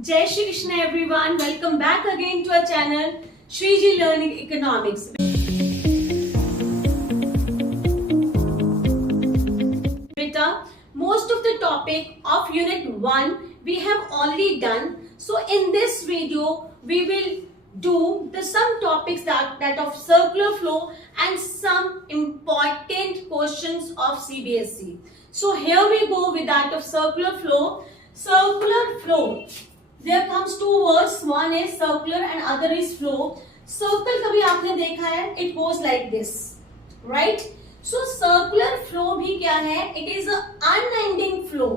Jai Shri Krishna everyone. Welcome back again to our channel Shriji Learning Economics. Beta, most of the topic of Unit 1 we have already done. So in this video we will do some topics that of circular flow and some important questions of CBSE. So here we go with that of circular flow. Circular flow. There comes two words. One is circular and other is flow. Circle कभी आपने देखा है? It goes like this, right? So circular flow भी क्या है? It is a unending flow,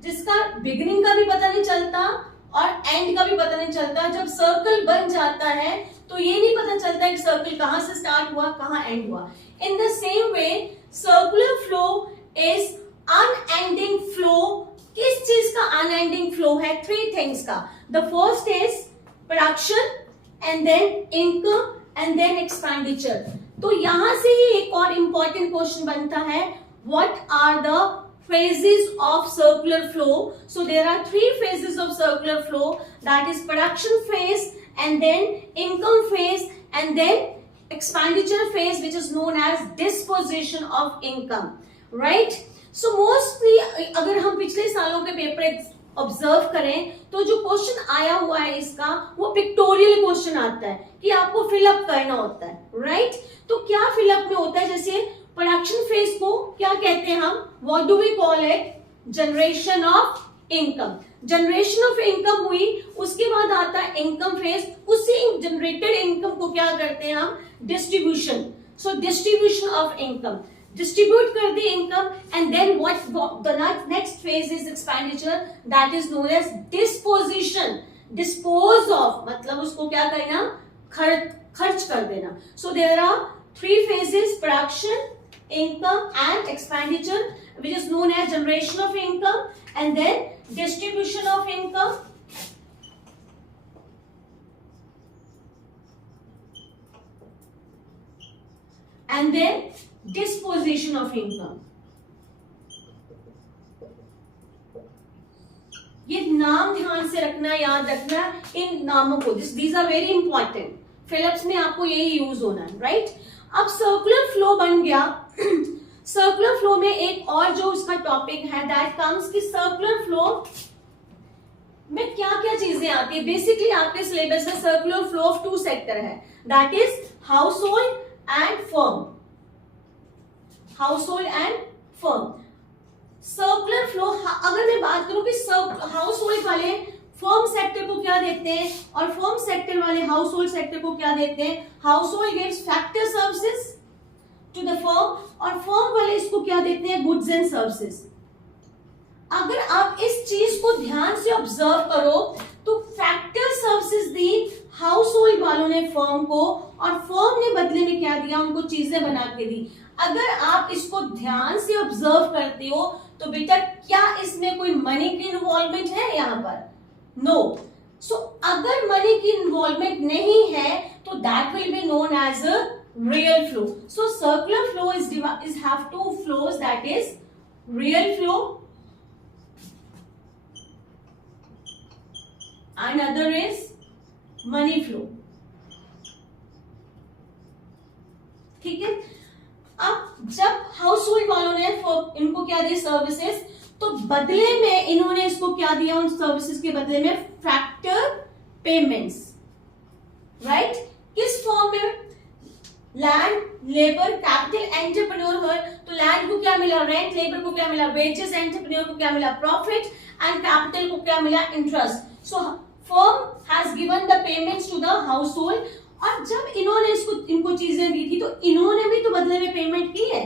जिसका beginning का भी पता नहीं चलता और end का भी पता नहीं चलता. जब circle बन जाता है तो ये नहीं पता चलता कि circle कहाँ से start हुआ, कहाँ end हुआ. In the same way, circular flow is unending flow. किस चीज का अनएंडिंग फ्लो है? थ्री थिंग्स का. The first is production and then income and then expenditure. तो यहां से ही एक और इंपॉर्टेंट क्वेश्चन बनता है, what are the phases of circular flow? So there are three phases of circular flow, that is production phase and then income phase and then expenditure phase, which is known as disposition of income, right? So mostly अगर हम पिछले सालों के paper observe करें तो जो question आया हुआ है इसका वो पिक्टोरियल क्वेश्चन आता है कि आपको फिलअप करना होता है, राइट? तो क्या फिलअप में होता है? जैसे प्रोडक्शन फेज को क्या कहते हैं हम? What do we call it? Generation of income. Generation of income हुई, उसके बाद आता है इनकम फेज. उसी जनरेटेड इनकम को क्या करते हैं हम? Distribution. So distribution of income, distribute कर दी income and then what the next phase is expenditure, that is known as disposition. Dispose of मतलब उसको क्या करना? खर्च कर देना. So there are three phases: production, income and expenditure, which is known as generation of income and then distribution of income and then disposition of income. ये नाम ध्यान से रखना, याद रखना इन नामों को. these are very important. फिलिप्स में आपको यही यूज होना है, राइट? अब सर्कुलर फ्लो बन गया. सर्कुलर फ्लो में एक और जो उसका टॉपिक है दैट कम्स कि सर्कुलर फ्लो में क्या क्या चीजें आती है. बेसिकली आपके सिलेबस में circular flow of two sector है, that is household and firm. Household and firm. Circular flow, अगर मैं बात करूं कि हाउस होल्ड वाले फर्म सेक्टर को क्या देते हैं और फर्म सेक्टर वाले हाउस होल्ड सेक्टर को क्या देते हैं? Household gives factor services to the firm और फर्म वाले इसको क्या देते हैं? Goods and services. अगर आप इस चीज को ध्यान से ऑब्जर्व करो तो factor services the house hold वालों ने फर्म को और फर्म ने बदले में क्या दिया? उनको चीजें बना के दी. अगर आप इसको ध्यान से ऑब्जर्व करते हो तो बेटा क्या इसमें कोई मनी की इन्वॉल्वमेंट है? यहाँ पर नो. सो अगर मनी की इन्वॉल्वमेंट नहीं है तो that will be known as a real flow. So circular flow is have two flows, that is real flow and other is money flow. ठीक है. अब जब हाउस होल्ड वालों ने इनको क्या दिए? सर्विसेज. तो बदले में इन्होंने इसको क्या दिया? उन सर्विसेज के बदले में फैक्टर पेमेंट्स, राइट? किस फॉर्म में? Land, labour, capital, entrepreneur. तो लैंड को क्या मिला? रेंट. लेबर को क्या मिला? वेजेस. एंटरप्रेन्योर को क्या मिला? प्रॉफिट. एंड कैपिटल को क्या मिला? Interest. So firm has given the payments to the household. और जब इन्होंने इनको चीजें दी थी तो इन्होंने भी तो बदले में पेमेंट की है.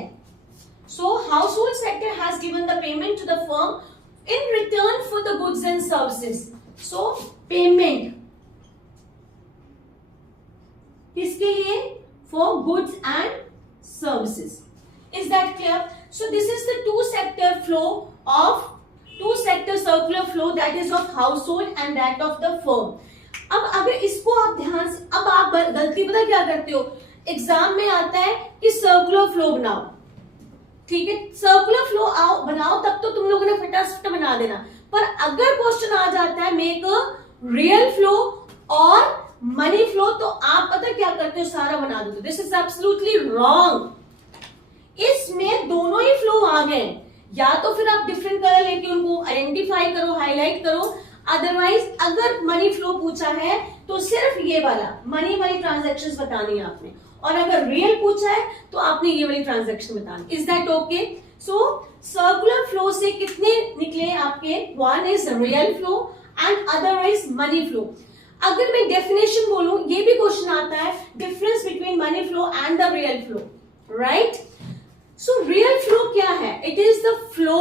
So household sector has given the payment to the firm in return for the goods and services. So payment किसके लिए? For goods and services. Is that clear? So this is the two sector flow of two sector circular flow, that is of household and that of the firm. अब अगर इसको आप ध्यान से, अब आप गलती पता क्या करते हो? एग्जाम में आता है कि सर्कुलर फ्लो बनाओ, ठीक है? सर्कुलर फ्लो बनाओ तब तो तुम लोगों ने फटाफट बना देना. पर अगर क्वेश्चन आ जाता है मेक अ रियल फ्लो और मनी फ्लो, तो आप पता क्या करते हो, सारा बना देते हो। This is absolutely wrong. इसमें दोनों ही फ्लो आ गए, या तो फिर आप डिफरेंट कलर लेके उनको आइडेंटिफाई करो, हाईलाइट करो। अदरवाइज अगर मनी फ्लो पूछा है तो सिर्फ ये वाला मनी वाली ट्रांजैक्शंस बतानी है आपने, और अगर रियल पूछा है तो आपने ये वाली ट्रांजैक्शन बतानी। Is that okay? So circular flow से कितने निकले आपके? One is real flow and other is money flow. अगर मैं डेफिनेशन बोलूं, ये भी क्वेश्चन आता है, difference between money flow and the real flow, right? So real flow क्या है? It is the flow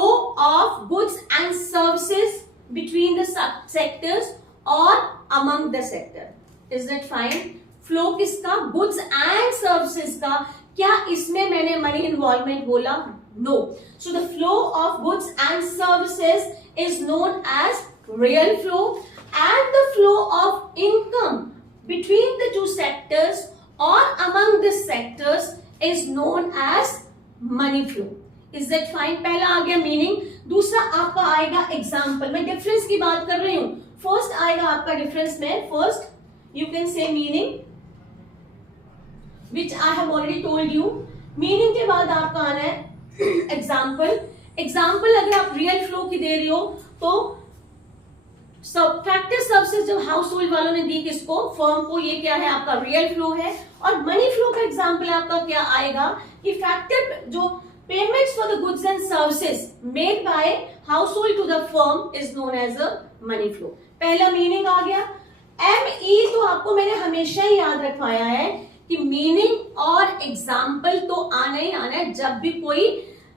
of goods and services between the sectors or among the sector. Is that fine? Flow किसका? Goods and services का। क्या इसमें मैंने money involvement बोला? No. So the flow of goods and services is known as real flow, and the flow of income between the two sectors or among the sectors is known as money flow. Is that fine? पहला आ गया meaning, दूसरा आपका आएगा example. मैं difference की बात कर रही हूं। फर्स्ट आएगा आपका डिफरेंस में, first you can say meaning which I have already told you. Meaning के बाद आपका आना है एग्जाम्पल। एग्जाम्पल अगर आप रियल फ्लो की दे रही हो तो फैक्टर सर्विसेज जब हाउस होल्ड वालों ने दी किसको? फर्म को, ये क्या है आपका? रियल फ्लो है। और मनी फ्लो का एग्जाम्पल आपका क्या आएगा कि फैक्टर जो payments for the goods and services made by household to the firm is known as a money flow. पहला मीनिंग आ गया। ME तो आपको मैंने हमेशा ही याद रखवाया है कि मीनिंग और एग्जाम्पल तो आना ही आना है जब भी कोई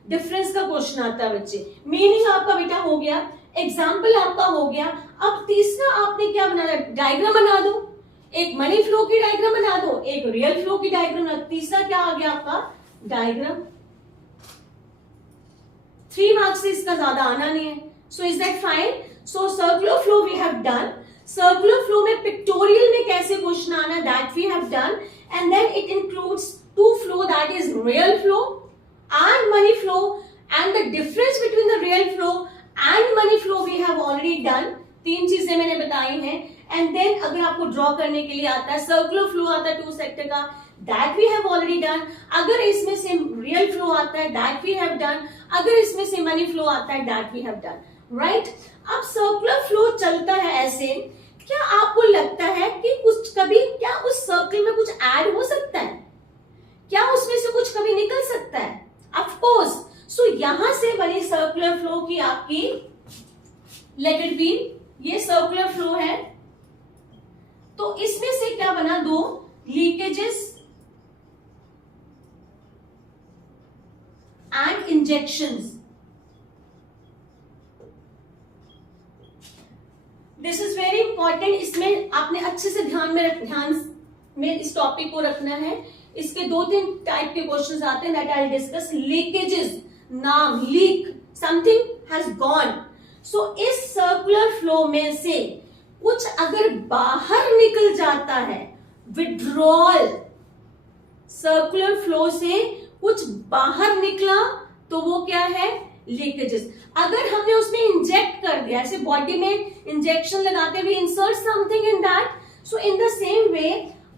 डिफरेंस का क्वेश्चन आता है बच्चे। मीनिंग आपका बेटा हो गया, एग्जाम्पल आपका हो गया। अब तीसरा आपने क्या बनाना है? डायग्राम बना दो। एक मनी फ्लो की डायग्राम बना दो, एक रियल फ्लो की डायग्राम बना दो। तीसरा क्या आ गया आपका? डायग्राम। 3 मार्क्स से इसका ज्यादा आना नहीं है। So is that fine? So circular flow we have done. Circular flow में पिक्टोरियल में कैसे क्वेश्चन आना, that we have done. And then it includes two flow, that is real flow and money flow, and the difference between the real flow and money flow we have already done. 3 चीजें मैंने बताई हैं। And then अगर आपको draw करने के लिए आता है, सर्कुलर फ्लो आता है 2 सेक्टर का, that we have already done। अगर इसमें से रियल फ्लो आता है, that we have done। अगर इसमें से मनी फ्लो आता है, that we have done, right? अब सर्कुलर फ्लो चलता है ऐसे। क्या आपको लगता है कि कुछ कभी क्या उस सर्कल में कुछ ऐड हो सकता है? क्या उसमें से कुछ कभी निकल सकता है? Of course. सो यहां से बनी सर्कुलर फ्लो की आपकी, लेट इट बी, ये सर्कुलर फ्लो है। तो इसमें से क्या बना? 2 leakages and injections. This is very important। इसमें आपने अच्छे से ध्यान में इस टॉपिक को रखना है। इसके 2-3 टाइप के क्वेश्चंस आते हैं, that I'll discuss। लीकेजेस, नाम लीक, समथिंग हैज गॉन। सो इस सर्कुलर फ्लो में से कुछ अगर बाहर निकल जाता है, विड्रॉल, सर्कुलर फ्लो से कुछ बाहर निकला तो वो क्या है? लीकेजेस। अगर हमने उसमें इंजेक्ट कर दिया, ऐसे बॉडी में इंजेक्शन लगाते हुए insert something in that, so in the same way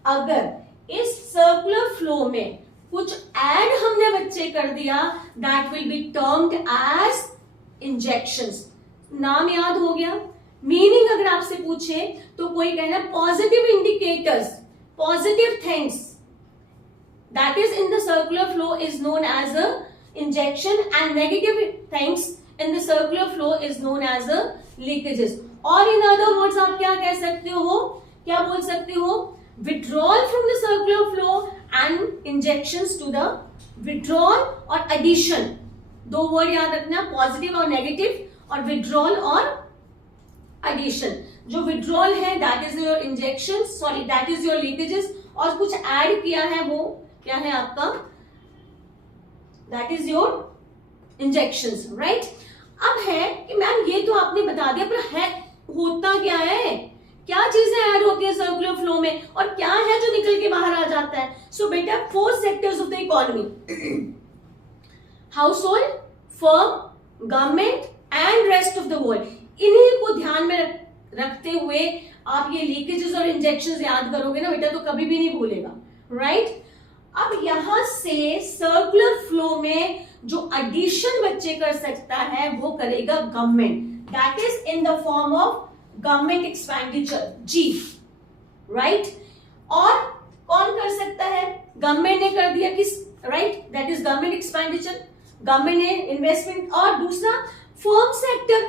अगर इस सर्कुलर फ्लो में कुछ ऐड हमने बच्चे कर दिया, that will be termed as injections. नाम याद हो गया। मीनिंग अगर आपसे पूछे तो कोई कहना positive indicators, positive things that is in the circular flow is known as a injection, and negative things in the circular flow is known as a leakages। और in other words आप क्या कह सकते हो? क्या बोल सकते हो? withdrawal from the circular flow and injections to the withdrawal और addition। 2 वर्ड याद रखना, पॉजिटिव और नेगेटिव, और withdrawal और addition। जो withdrawal है that is your injection, sorry that is your leakages, और कुछ ऐड किया है वो क्या है आपका? That is your injections, right? अब है कि मैम ये तो आपने बता दिया, पर है होता क्या है? क्या चीजें ऐड होती है सर्कुलर फ्लो में, और क्या है जो निकल के बाहर आ जाता है? सो बेटा 4 sectors of the economy, house hold, firm, government and rest of the world, इन्हीं को ध्यान में रखते हुए आप ये लीकेजेस और इंजेक्शंस याद करोगे ना बेटा तो कभी भी नहीं भूलेगा, राइट। अब यहां से सर्कुलर फ्लो में जो एडिशन बच्चे कर सकता है वो करेगा government, that is in the form of government expenditure, जी, राइट। और कौन कर सकता है? गवर्नमेंट ने कर दिया किस, right, that is government expenditure, government ने इन्वेस्टमेंट। और दूसरा फर्म सेक्टर,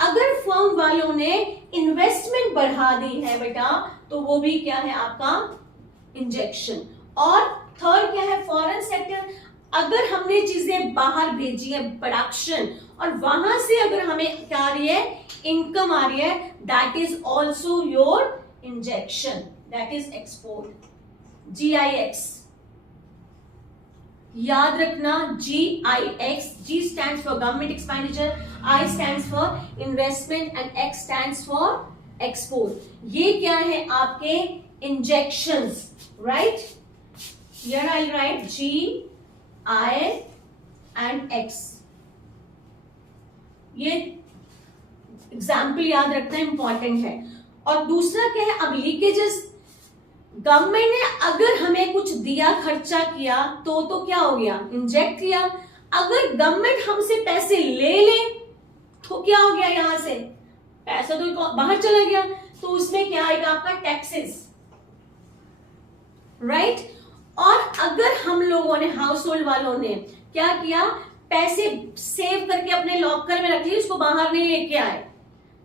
अगर फर्म वालों ने इन्वेस्टमेंट बढ़ा दी है बेटा तो वो भी क्या है आपका इंजेक्शन। और थर्ड क्या है? फॉरेन सेक्टर, अगर हमने चीजें बाहर भेजी है प्रोडक्शन और वहां से अगर हमें क्या आ रही है, इनकम आ रही है, that is also your injection, that is export. GIX याद रखना, GIX, G stands for government expenditure, I stands for investment and X stands for export. ये क्या है आपके injections, right? Here I'll write G, I and X. ये example याद रखना important है। और दूसरा क्या है, अब लीकेजेस, गवर्नमेंट ने अगर हमें कुछ दिया, खर्चा किया तो क्या हो गया, इंजेक्ट किया। अगर गवर्नमेंट हमसे पैसे ले ले तो क्या हो गया, यहां से पैसा तो बाहर चला गया, तो उसमें क्या आएगा आपका टैक्सेस, राइट। और अगर हम लोगों ने, हाउस होल्ड वालों ने क्या किया, पैसे सेव करके अपने लॉकर में रख लिए, उसको बाहर नहीं लेके आए,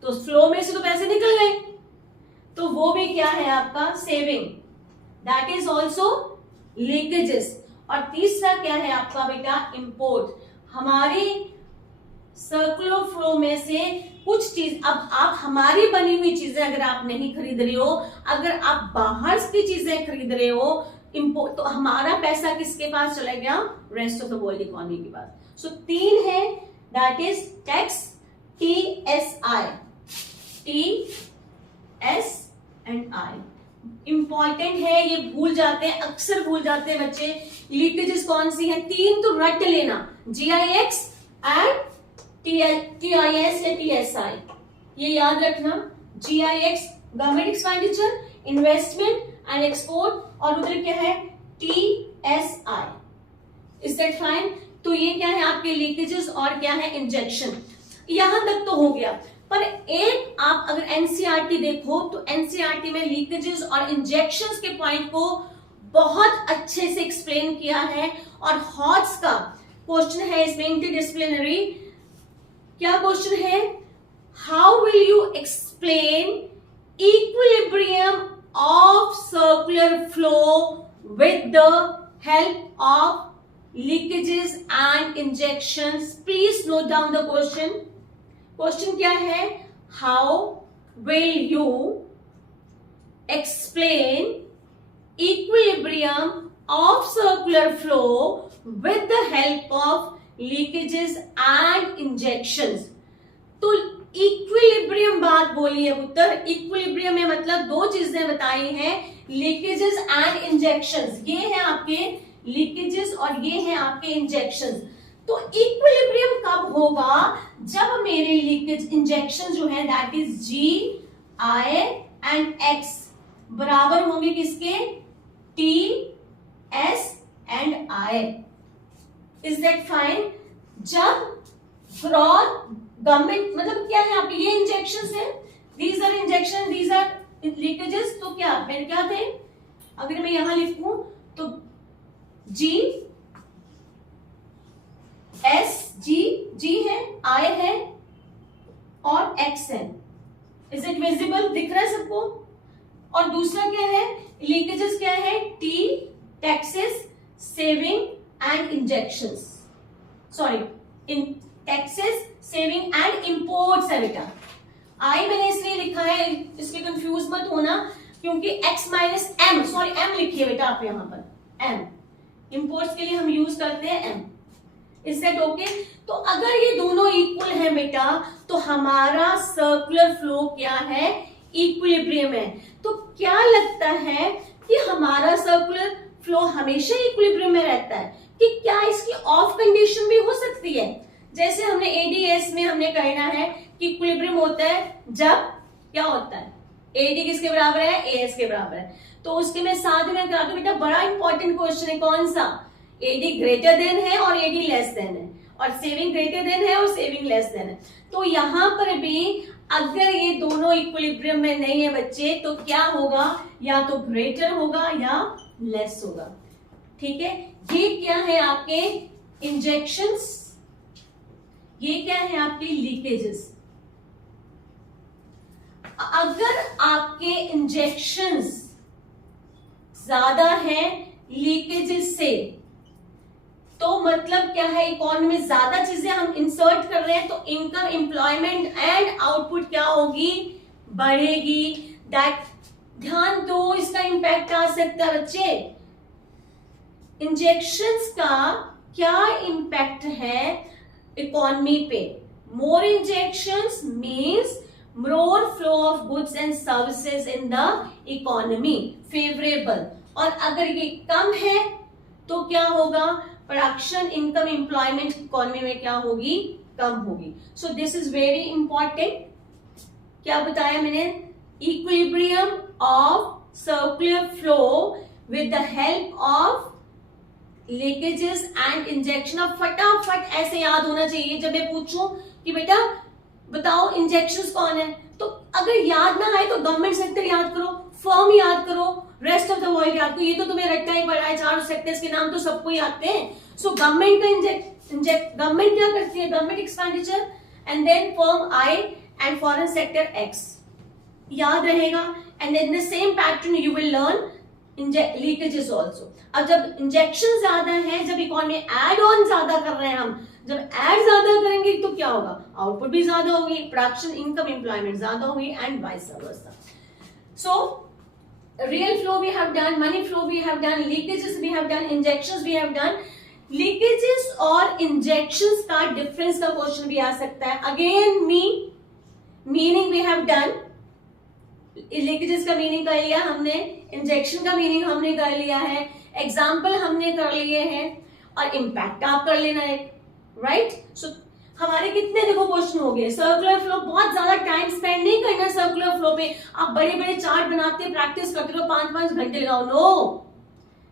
तो फ्लो में से तो पैसे निकल गए, तो वो भी क्या है आपका saving, that is also leakages. और तीसरा क्या है आपका बेटा इंपोर्ट, हमारी सर्कुलर फ्लो में से कुछ चीज, अब आप हमारी बनी हुई चीजें अगर आप नहीं खरीद रहे हो, अगर आप बाहर की चीजें खरीद रहे हो इंपोर्ट, तो हमारा पैसा किसके पास चला गया, rest of the world economy के पास। सो तीन है, that is tax, TSI, TS and I। Important है, ये भूल जाते हैं, अक्सर भूल जाते हैं बच्चे। लीकेजेस कौन सी है, तीन तो रट लेना, GIX एंड TIS या TSI, ये याद रखना। GIX government expenditure, investment and export, और उधर क्या है TSI। Is that fine? तो ये क्या है आपके लीकेजेस और क्या है इंजेक्शन। यहां तक तो हो गया, पर एक आप अगर एनसीईआरटी देखो तो एनसीईआरटी में लीकेजेस और इंजेक्शंस के पॉइंट को बहुत अच्छे से एक्सप्लेन किया है। और हॉट्स का क्वेश्चन है इसमें, इंटरडिसिप्लिनरी, क्या क्वेश्चन है, how will you explain equilibrium of circular flow with the help of leakages and injections. Please note down the question. Question क्या है, how will you explain equilibrium of circular flow with the help of leakages and injections. तो equilibrium बात बोली है पुत्र, equilibrium में मतलब दो चीजें बताई हैं, लीकेजेस एंड इंजेक्शंस। ये है आपके लीकेजेस और ये है आपके इंजेक्शंस। तो इक्विलिब्रियम कब होगा, जब मेरे लीकेज इंजेक्शन जो है that is GI and X बराबर होंगे किसके, TS and I। Is that fine? जब गवर्नमेंट मतलब क्या है आपके, ये इंजेक्शंस है, these are injection, these are leakages, तो क्या मेरे क्या थे, अगर मैं यहां लिखूं तो GS, G है, I है और X है। इज इट विजिबल, दिख रहा है सबको? और दूसरा क्या है, लीकेजेस क्या है, T, taxes, saving and injections, sorry in taxes, saving and imports है बेटा। I मैंने इसलिए लिखा है, इसलिए कंफ्यूज मत होना, क्योंकि X minus M, sorry M लिखिए बेटा आप यहां पर, M इंपोर्ट्स के लिए हम यूज करते हैं M। Is that okay? तो अगर ये दोनों इक्वल है बेटा तो हमारा सर्कुलर फ्लो क्या है, इक्विलिब्रियम है। तो क्या लगता है कि हमारा सर्कुलर फ्लो हमेशा इक्विलिब्रियम में रहता है, कि क्या इसकी ऑफ कंडीशन भी हो सकती है? जैसे हमने एडीएस में हमने कहना है कि इक्विलिब्रियम होता है जब क्या होता है, एडी किसके बराबर है, एएस के बराबर है। तो उसके मैं साथ में करा दूं बेटा, बड़ा इंपॉर्टेंट क्वेश्चन है, कौन सा, एडी ग्रेटर देन है और एडी लेस देन है, और सेविंग ग्रेटर देन है और सेविंग लेस देन है। तो यहां पर भी अगर ये दोनों इक्विलिब्रियम में नहीं है बच्चे, तो क्या होगा, या तो ग्रेटर होगा या लेस होगा। ठीक है, ये क्या है आपके इंजेक्शंस, ये क्या है आपके लीकेजेस। अगर आपके इंजेक्शंस ज्यादा है लीकेजेस से, तो मतलब क्या है, इकोनॉमी में ज्यादा चीजें हम इंसर्ट कर रहे हैं, तो इनकम, एम्प्लॉयमेंट एंड आउटपुट क्या होगी, बढ़ेगी। दैट ध्यान दो, इसका इंपैक्ट आ सकता है बच्चे। इंजेक्शंस का क्या इंपैक्ट है इकोनॉमी पे, more injections means more flow of goods and services in the economy, favourable. और अगर ये कम है तो क्या होगा, प्रोडक्शन, इनकम, एम्प्लॉयमेंट इकोनॉमी में क्या होगी, कम होगी। सो दिस इज वेरी इंपॉर्टेंट। क्या बताया मैंने, equilibrium of circular flow with the help of leakages and injection. अब फटाफट ऐसे याद होना चाहिए, जब मैं पूछूं कि बेटा बताओ इंजेक्शंस कौन है, तो अगर याद ना आए तो गवर्नमेंट सेक्टर याद करो, फर्म याद करो, रेस्ट ऑफ द वर्ल्ड याद करो। ये तो तुम्हें रट्टा ही पड़ा है, चारों सेक्टर्स के नाम तो सबको ही आते हैं। सो गवर्नमेंट का गवर्नमेंट क्या करती है, government expenditure, and then firm I and foreign sector X, याद रहेगा। And then the same pattern you will learn leakages also. अब जब इंजेक्शन ज्यादा है, जब इकोनॉमी एड ऑन ज्यादा कर रहे हैं हम, जब एड ज्यादा करेंगे तो क्या होगा, आउटपुट भी ज्यादा होगी, प्रोडक्शन, इनकम, एम्प्लॉयमेंट ज्यादा होगी, and vice versa. So real flow we have done, money flow we have done, leakages we have done, injections we have done. Leakages और injections का difference का question भी आ सकता है। Again meaning we have done, leakages का meaning कर लिया हमने, injection का meaning हमने कर लिया है, example हमने कर लिए हैं, और impact आप कर लेना है, right? So हमारे कितने देखो क्वेश्चन हो गए। सर्कुलर फ्लो, बहुत ज्यादा टाइम स्पेंड नहीं करना सर्कुलर फ्लो पे। आप बड़े बड़े चार्ट बनाते, प्रैक्टिस करते रहो, 5-5 घंटे लगाओ, no,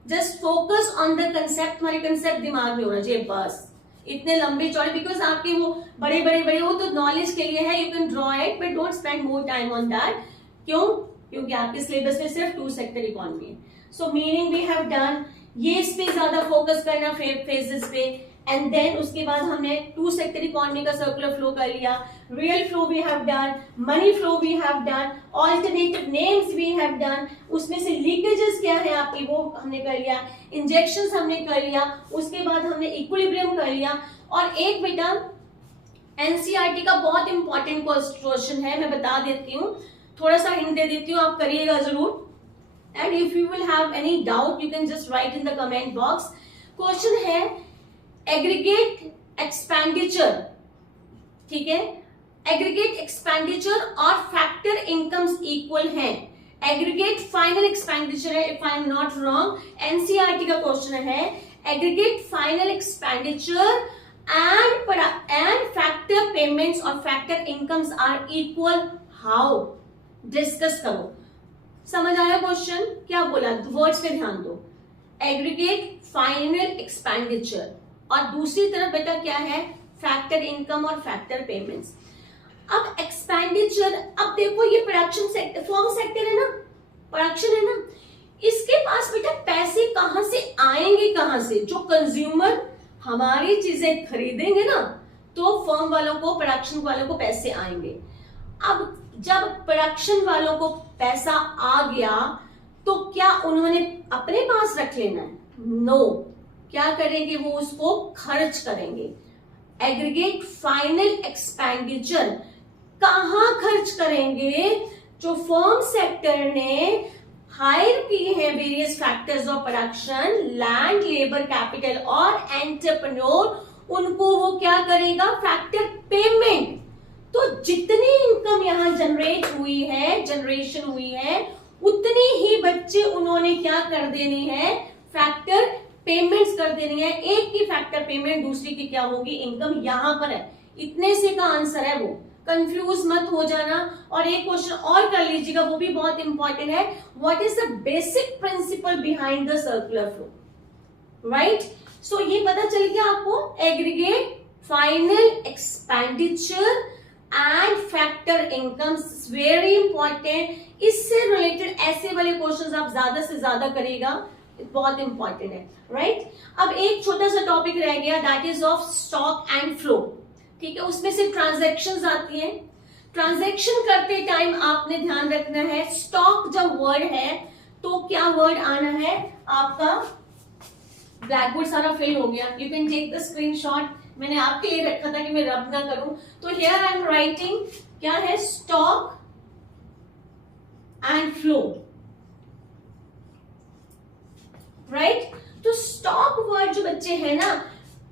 just focus on the concept. हमारे कंसेप्ट दिमाग में होना चाहिए बस, इतने लंबे चौड़े, बिकॉज आपके वो बड़े वो तो नॉलेज के लिए है, you can draw it but don't spend more time on that. क्यों, क्योंकि आपके सिलेबस में सिर्फ 2 सेक्टर इकोनॉमी है। So meaning we have done, ये इस पे ज्यादा फोकस करना फेजेस पे, एंड देन उसके बाद हमने 2 सेक्टर इकोनॉमी का सर्कुलर फ्लो कर लिया, real flow we have done, money flow we have done, alternative names we have done, उसमें से लीकेजेस क्या है आपकी वो हमने कर लिया, इंजेक्शंस हमने कर लिया, उसके बाद हमने इक्विलिब्रियम कर लिया। और एक बेटा एनसीईआरटी का बहुत इंपॉर्टेंट क्वेश्चन है, मैं बता देती हूँ, थोड़ा सा हिंट दे देती हूँ, आप करिएगा जरूर। And if you will have any doubt you can just write in the comment box. Question है एग्रीगेट एक्सपेंडिचर, ठीक है, एग्रीगेट एक्सपेंडिचर और फैक्टर इनकम्स इक्वल हैं। एग्रीगेट फाइनल एक्सपेंडिचर है, if I am not wrong, NCERT का question है, aggregate final expenditure and factor payments और factor incomes are equal, how, discuss करो। समझ आया क्वेश्चन, क्या बोला, वर्ड्स पे ध्यान दो, एग्रीगेट फाइनल एक्सपेंडिचर, और दूसरी तरफ बेटा क्या है, फैक्टर इनकम और फैक्टर पेमेंट्स। अब एक्सपेंडिचर, अब देखो ये प्रोडक्शन सेक्टर, फर्म सेक्टर है ना, प्रोडक्शन है ना, इसके पास बेटा पैसे कहां से आएंगे, कहां से, जो कंज्यूमर हमारी चीजें खरीदेंगे ना, तो फर्म वालों को, प्रोडक्शन वालों को पैसे आएंगे। अब जब प्रोडक्शन वालों को पैसा आ गया तो क्या उन्होंने अपने पास रख लेना है, नो, क्या करेंगे, वो उसको खर्च करेंगे। एग्रीगेट फाइनल एक्सपेंडिचर कहां खर्च करेंगे, जो फर्म सेक्टर ने हायर किए हैं various factors of production, land, labour, capital और एंटरप्रेन्योर, उनको वो क्या करेगा, फैक्टर पेमेंट। तो जितनी इनकम यहां जनरेट हुई है, जनरेशन हुई है, उतनी ही बच्चे उन्होंने क्या कर देनी है, फैक्टर पेमेंट्स कर देनी है। एक की फैक्टर पेमेंट, दूसरी की क्या होगी, इनकम, यहां पर है, इतने से का आंसर है वो, कंफ्यूज मत हो जाना। और एक क्वेश्चन और कर लीजिएगा, वो भी बहुत इंपॉर्टेंट है, what is the basic principle behind the circular flow, right. So ये पता चल गया आपको, aggregate, final expenditure and factor income, very important. इससे रिलेटेड ऐसे वाले क्वेश्चंस आप ज्यादा से ज्यादा करेगा, बहुत इंपॉर्टेंट है, राइट। अब एक छोटा सा टॉपिक रह गया, that is of stock and flow, ठीक है। उसमें से ट्रांजैक्शंस आती हैं। ट्रांजैक्शन करते टाइम आपने ध्यान रखना है, स्टॉक जब वर्ड है तो क्या वर्ड आना है आपका, ब्लैक बोर्ड सारा फिल हो गया, you can take the screenshot, मैंने आपके लिए रखा था कि मैं रब ना करूं। तो हियर आई एम राइटिंग क्या है, स्टॉक एंड फ्लो, राइट। तो स्टॉक वर्ड जो बच्चे हैं ना,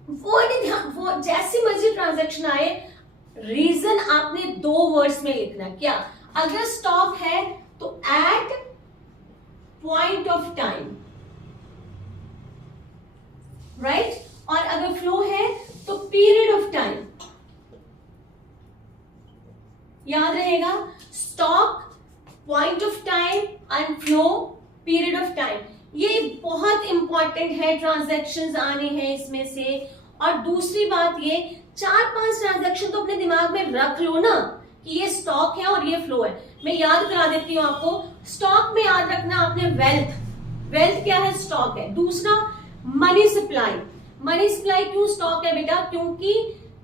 वो जैसी मर्जी ट्रांजैक्शन आए, रीजन आपने 2 वर्ड्स में लिखना। क्या, अगर स्टॉक है तो at point of time, right, और अगर फ्लो है तो पीरियड ऑफ टाइम। याद रहेगा, stock, point of time and flow, period of time. ये बहुत इंपॉर्टेंट है, ट्रांजैक्शंस आने हैं इसमें से। और दूसरी बात, ये 4-5 ट्रांजैक्शन तो अपने दिमाग में रख लो ना, कि ये स्टॉक है और ये फ्लो है। मैं याद करा देती हूं आपको, स्टॉक में याद रखना आपने वेल्थ, वेल्थ क्या है, स्टॉक है। दूसरा मनी सप्लाई, मनी सप्लाई क्यों स्टॉक है बेटा, क्योंकि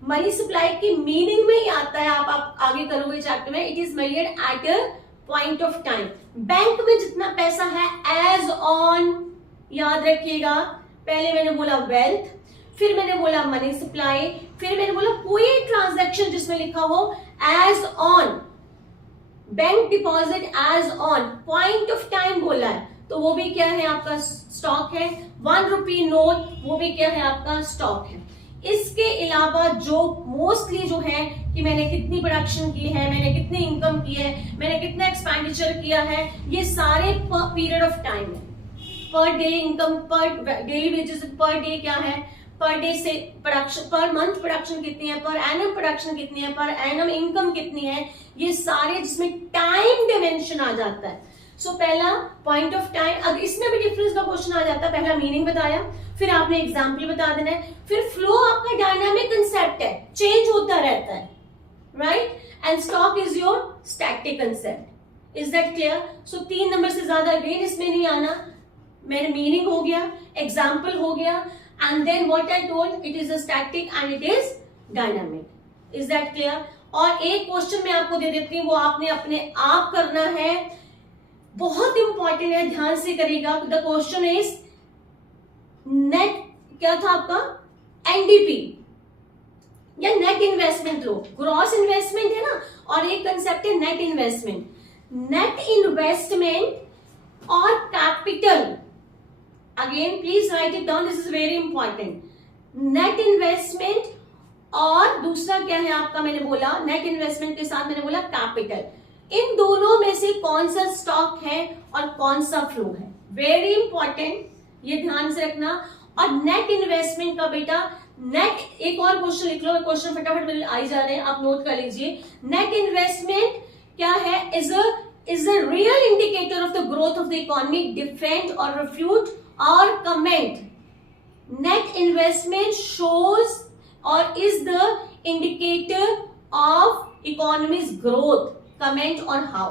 मनी सप्लाई की मीनिंग में ही आता है, आप आगे करोगे चैप्टर में, it is measured at a point of time. Bank में जितना पैसा है एज ऑन, याद रखिएगा, पहले मैंने बोला वेल्थ, फिर मैंने बोला मनी सप्लाई, फिर मैंने बोला कोई ट्रांजैक्शन जिसमें लिखा हो as on, bank deposit as on, point of time बोला है, तो वो भी क्या है आपका स्टॉक है। 1 रुपी नोट, वो भी क्या है आपका स्टॉक है। इसके अलावा जो मोस्टली जो है कि मैंने कितनी प्रोडक्शन की है, मैंने कितनी इनकम की है, मैंने कितना एक्सपेंडिचर किया है, ये सारे पर पीरियड ऑफ टाइम है। पर डे इनकम, पर डेली वेजेस, पर डे क्या है, पर डे से प्रोडक्शन, पर मंथ प्रोडक्शन कितनी है, पर एनम प्रोडक्शन कितनी है, पर एनम इनकम कितनी है, ये सारे जिसमें टाइम डिमेंशन आ जाता है। सो पहला पॉइंट ऑफ टाइम, अब इसमें भी डिफरेंस का क्वेश्चन आ जाता है, पहला मीनिंग बताया, फिर आपने एग्जाम्पल बता देना है, फिर फ्लो आपका डायनामिक कंसेप्ट है, चेंज होता रहता है, right, and stock is your static concept. Is that clear? So 3 number से ज्यादा अगेन इसमें नहीं आना, मेरे मीनिंग हो गया, एग्जाम्पल हो गया, and then what I told, it is a static and it is dynamic. Is that clear? और एक क्वेश्चन मैं आपको दे देती हूँ, वो आपने अपने आप करना है, बहुत इंपॉर्टेंट है, ध्यान से करेगा। द क्वेश्चन इज नेट, क्या था आपका, एनडीपी या नेट इन्वेस्टमेंट लो, ग्रॉस इन्वेस्टमेंट है ना, और एक कंसेप्ट है नेट इन्वेस्टमेंट। नेट इन्वेस्टमेंट और capital, again please right it down, this is very important. Net investment और दूसरा क्या है आपका, मैंने बोला नेट इन्वेस्टमेंट के साथ मैंने बोला कैपिटल, इन दोनों में से कौन सा स्टॉक है और कौन सा फ्लो है, वेरी इंपॉर्टेंट, ये ध्यान से रखना। और नेट इन्वेस्टमेंट का बेटा, नेट, एक और क्वेश्चन लिख लो, क्वेश्चन फटाफट मेरे आ ही जा रहे हैं, आप नोट कर लीजिए। नेट इन्वेस्टमेंट क्या है, is a real indicator of the growth of the economy, defend और रिफ्यूट और कमेंट। नेट इन्वेस्टमेंट शोज और is the indicator of economies growth, comment on how.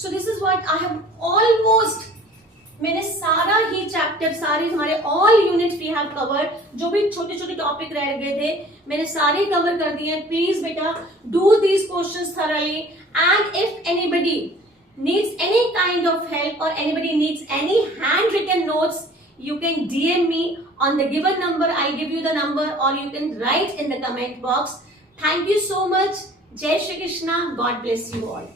So this is what I have almost, मैंने सारा ही chapter, सारे हमारे all unit we have covered, जो भी छोटे छोटे टॉपिक रह गए थे मैंने सारे कवर कर दिए। प्लीज बेटा do these questions thoroughly, and if anybody needs any kind of help or anybody needs any handwritten notes, you can DM me on the given number, I'll give you the number, or you can write in the comment box. Thank you so much. Jai Shri Krishna. God bless you all.